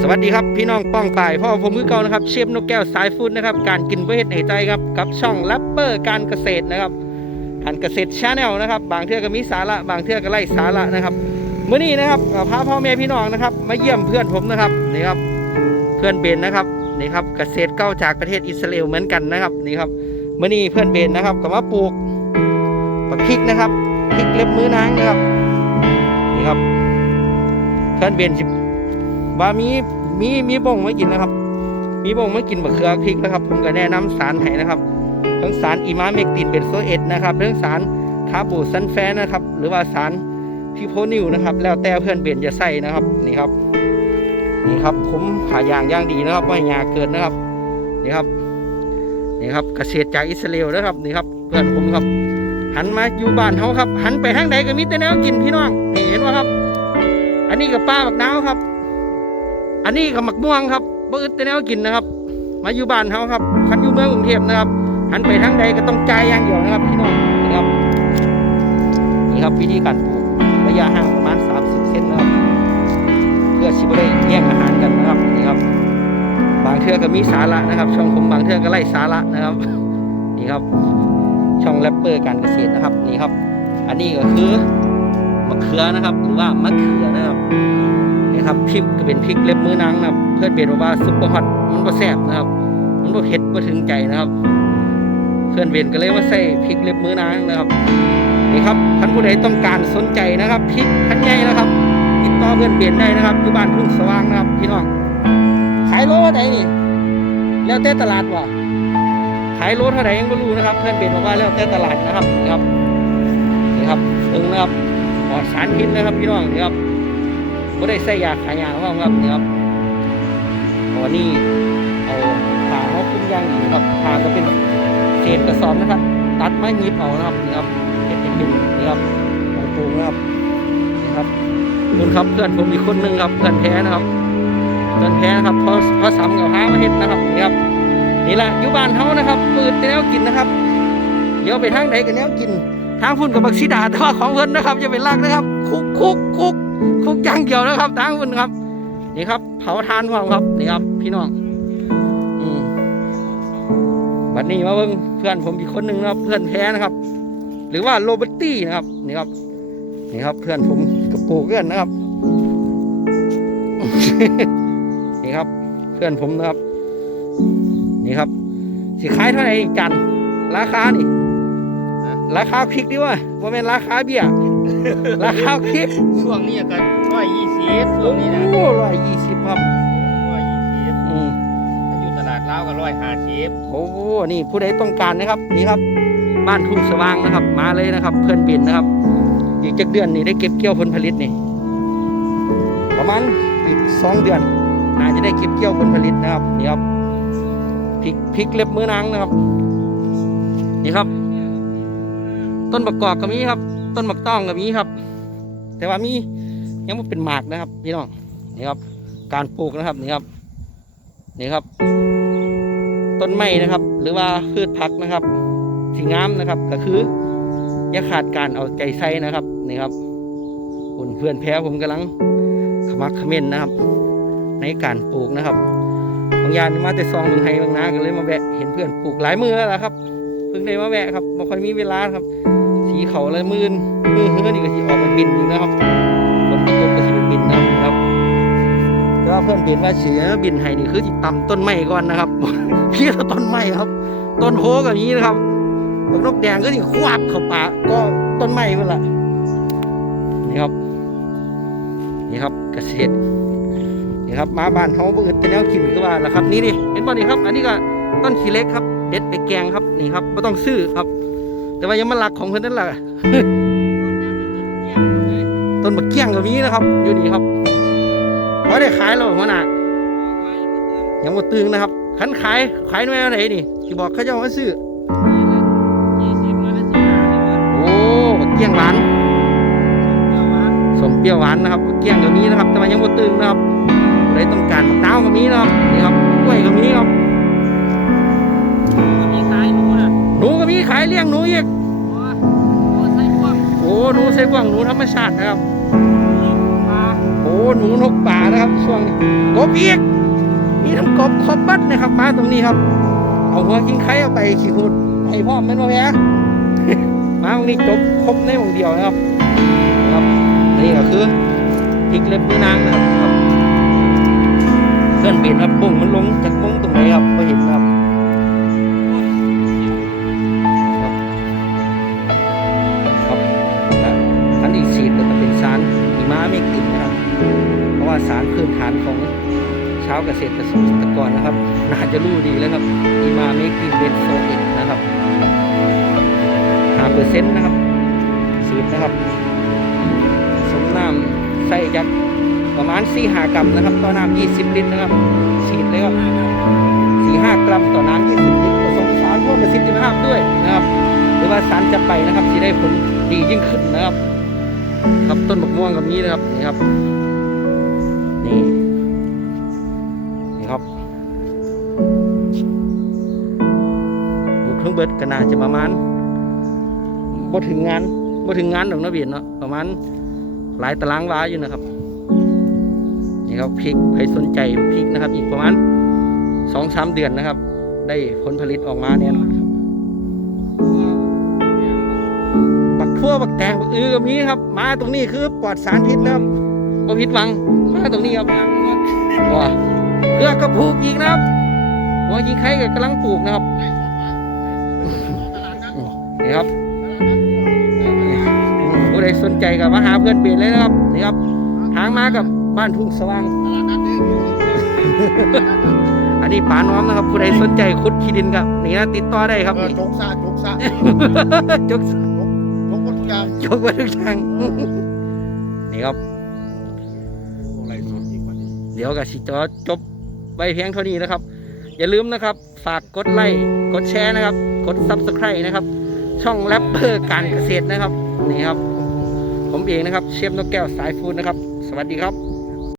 สวัสดีครับพี่น้องป้องป่ายพ่อผมมือเก่านะครับเชฟนกแก้วสายฟูดนะครับการกินเพื่อเฮ็ดให้ใจครับกับช่องแรปเปอร์การเกษตรนะครับการเกษตรชาแนลนะครับ บางเทื่อก็มีสาระบางเทื่อก็ไร้สาระนะครับเมื้อนี้นะครับพาพ่อแม่พี่น้องนะครับ มาเยี่ยมเพื่อนผมนะครับนี่ครับเพื่อนเบนนะครับนี่ครับเกษตรเก้าจากประเทศอิสราเอลเหมือนกันนะครับนี่ครับเมื้อนี้เพื่อนเบนนะครับก็มาปลูกบักพริกนะครับพริกเล็บมือนางนะครับนี่ครับเพื่อนเบนสิ ว่ามีมีมีบ่งมากินนะครับ มีบ่งมากินบะเขือพริกนะครับ ผมก็แนะนำสารให้นะครับทั้งสารอิมาเมกตินเป็นโซเอตนะครับทั้งสารคาร์บูซันแฟนนะครับ หรือว่าสารพิโพนิวนะครับ แล้วแต่เพื่อนเบนจะใส่นะครับนี่ครับ นี่ครับผมหายางย่างดีนะครับไม่หยาเกิดนะครับนี่ครับนี่ครับเกษตรจากอิสราเอลนะครับนี่ครับเพื่อนผมครับ หันมาอยู่บ้านเขาครับ หันไปทางใดก็มีแต่แนวกินพี่น้องนี่เห็นว่าครับ อันนี้กับป้าบักนาวครับ อันนี้กับหมักม่วงครับบ่อึดแต่แนวกินนะครับ มาอยู่บ้านเขาครับคันอยู่เมืองกรุงเทพนะครับหันไปทางใดก็ต้องจ่ายอย่างเดียวนะครับพี่น้องนะครับนี่ครับวิธีการปลูกระยะห่างประมาณ 30เซนนะครับเพื่อชิบได้แย่งอาหารกันนะครับนี่ครับ บางเทือก็มีสาระนะครับ ช่องผมบางเทือก็ไล่สาระนะครับนี่ครับ ช่องแรปเปอร์การเกษตรนะครับนี่ครับ อันนี้ก็คือ มะเขือนะครับ หรือว่ามะเขือนะครับนี่ครับพริกก็เป็นพริกเล็บมือนางนะครับ เพื่อนเบนบอกว่าซุปเปอร์ฮอตมันก็แซ่บนะครับมันก็เผ็ดก็ถึงใจนะครับ เพื่อนเบนก็เลยมาใส่พริกเล็บมือนางนะครับนี่ครับท่านผู้ใดต้องการสนใจนะครับพริกพันใหญ่นะครับ ติดต่อเพื่อนเบนได้นะครับอยู่บ้านทุ่งสว่างนะครับพี่น้องขายโลเท่าไหร่นี่แล้วแต่ตลาดว่ะขายโลเท่าไหร่ยังไม่รู้นะครับ เพื่อนเบนบอกว่าแล้วแต่ตลาดนะครับนี่ครับนี่ครับตึงนะครับ อดสารพิษนะครับพี่น้องนี่ครับไม่ได้ใส่ยาขายยาว่าครับนี่ครับวันนี้เอาผ่าเขาคุ้มย่างดีครับผ่าก็เป็นเศษกระสอบนะครับ ตัดไม้หยิบเอานะครับนี่ครับเห็ดเป็นนี่ครับของปรุงนะครับนี่ครับคุณครับเพื่อนผมอีกคนหนึ่งครับเพื่อนแท้นะครับเพื่อนแท้นะครับพอพอสามกับห้ามาเห็ดนะครับนี่ครับนี่แหละอยู่บ้านเขานะครับเปิดแนวกินนะครับเดี๋ยวไปทางไหนกันแนวกิน ทางพุ่นกับบักซีดาแต่ว่าของเพิ่นนะครับอย่าไปลากนะครับ คุกคุกคุกคุกอย่างเดียวนะครับทางคุณครับนี่ครับ เผาทานพร้อมครับนี่ครับ พี่น้องอืมบัดนี้มาเบิ่งเพื่อนผมอีกคนหนึ่งนะครับ เพื่อนแท้นะครับ หรือว่าโรเบอร์ตี้นะครับนี่ครับนี่ครับ เพื่อนผมกับปูเพื่อนนะครับนี่ครับ เพื่อนผมนะครับ นี่ครับสิขายเท่าไหร่กันราคานี่ ราคาพริกดีว่าว่าเป็นราคาเบี้ยราคาพริกช่วงนี้ก็ร้อยยี่สิบช่วงนี้นะโอ้ร้อยยี่สิบครับร้อยยี่สิบอืมถ้าอยู่ตลาดลาวก็ร้อยห้าสิบโอ้โหนี่ผู้ใดต้องการนะครับนี่ครับ บ้านทุ่งสว่างนะครับ มาเลยนะครับ เพื่อนเบนนะครับ อีกจักเดือนนี่ได้เก็บเกี่ยวผลผลิตนี่ ประมาณอีกสองเดือนน่าจะได้เก็บเกี่ยวผลผลิตนะครับนี่ครับพริกพริกเล็บมือนางนะครับ นี่ครับ ต้นบักกอกก็มีครับ ต้นบักต้องก็มีครับ แต่ว่ามียังไม่เป็นหมากนะครับ พี่น้องนี่ครับ การปลูกนะครับนี่ครับนี่ครับ ต้นไม้นะครับ หรือว่าพืชผักนะครับที่งามนะครับ ก็คืออย่าขาดการเอาใจใส่นะครับนี่ครับคุณเพื่อนแพ้ผมกำลังขมักขม้นนะครับ ในการปลูกนะครับบางอย่างนี่มาแต่ซองเมืองไทยบางนาก็เลยมาแวะเห็นเพื่อนปลูกหลายมือแล้วครับ เพิ่งได้มาแวะครับไม่ค่อยมีเวลาครับ สีเขาลยมืนมือเฮือนี่ก็สิออกไปบินอยู่นะครับฝนตกก็สิไปบินนะครับแต่ว่าเพื่อนเปลี่ยนว่าเสือบินไห้นี่คือจิต่ำต้นไม้ก่อนนะครับพี่ละต้นไม้ครับ ต้นโพกับนี้นะครับตกนกแดงก็ที่ควาบเข้าป่าก็ต้นไม้เพื่อนละนี่ครับ นี่ครับเกษตรนี่ครับมาบ้านเขาบ่อึดแต่แนวกินคือว่าล่ะครับ นี่นี่เห็นบ่นี่ครับ อันนี้ก็ต้นขี้เล็กครับ เด็ดไปแกงครับนี่ครับไม่ต้องซื้อครับ แต่ว่ายังมาหลักของเพื่อนนั่นแหละต้นมะเกี้ยงก็มีนะครับ อยู่นี่ครับพอได้ขายแล้วหัวหน้ายังบ่ตึงนะครับขันขายขายหน่วยอะไรนี่ที่บอกเขาเจ้ามาซื้อยี่สิบมาแล้วสิบห้าโอ้บักเกี้ยงหวานเก้าวันสมเปรี้ยวหวานนะครับบักเกี้ยงก็มีนะครับ แต่ว่ายังบ่ตึงนะครับใครต้องการมะนาวก็มีนะครับนี่ครับกล้วยก็มีครับ หนูนะหนูก็มีขายเลี้ยงหนูอีกโอ้โอ้ใส่พวกโอ้หนูใส่กว่างหนูธรรมชาตินะครับปลาโอ้หนูนกป่านะครับช่วงนี้กบอีกมีทั้งกบคอบบัดนะครับมาตรงนี้ครับ เอาหัวกิงไข่เอาไปขี้หูดให้พ่อแม่นบ่แพ้มาตรงนี้จบครบในวงเดียวนะครับครับนี่ก็คือพริกเล็บมือนางนะครับครับเพื่อนเบียดครับปุ่งมันลงจากมงตรงไหนครับไม่เห็นครับครับารหิมะเมฆติดนะครับ เพราะว่าสารพื้นฐานของชาวเกษตรกรนะครับ น่าจะรู้ดีแล้วครับหิมะเมฆติดเบนโซเอ็ดนะครับห้าเปอร์เซ็นต์นะครับสีดนะครับ สมน้ำใส่ยักประมาณ4หากรัมนะครับ ต่อน้ำ20ลิตรนะครับฉีดเลยครับ4 5กรัมต่อน้ำ20ลิตรผสมสารเพิ่มประสิทธิภาพด้วยนะครับ หรือว่าสารจะไปนะครับที่ได้ผลดียิ่งขึ้นนะครับ ครับต้นมะม่วงกับนี้นะครับนี่ครับ นี่นี่ครับดูเครื่องเบิดก็น่าจะประมาณบ่ถึงงานบ่ถึงงานดอกนะเบียนเนาะประมาณหลายตารางวาอยู่นะครับนี่ครับพริกใครสนใจพริกนะครับ อีกประมาณสองสามเดือนนะครับ ได้ผลผลิตออกมาเนี่ย ทั่วบักแตงบักอือก็มีครับ มาตรงนี้คือปลอดสารพิษนะครับบ่ผิดหวังมาตรงนี้ครับว้าเพื่อก็ปลูกอีกนะครับหัวยิงไข่ก็กำลังปลูกนะครับนี่ครับผู้ใดสนใจกับมาหาเพื่อนเบนเลยนะครับนี่ครับทางมากับบ้านทุ่งสว่างอันนี้ป่าน้อมนะครับผู้ใดสนใจขุดขี้ดินครับนี่นะติดต่อได้ครับเออนี่จกซะจกซะจกจกหมดทุก อย่างยกมาทุกทาง นี่ครับ อะไรสดอีกวันนี้เดี๋ยวกับสิจอจบไว้เพียงเท่านี้นะครับ อย่าลืมนะครับ ฝากกดไลค์กดแชร์นะครับ กดซับสไคร b e นะครับ ช่องแรปเปอร์การเกษตรนะครับ นี่ครับ ผมเองนะครับ เชฟนกแก้วสายฟูดนะครับ สวัสดีครับ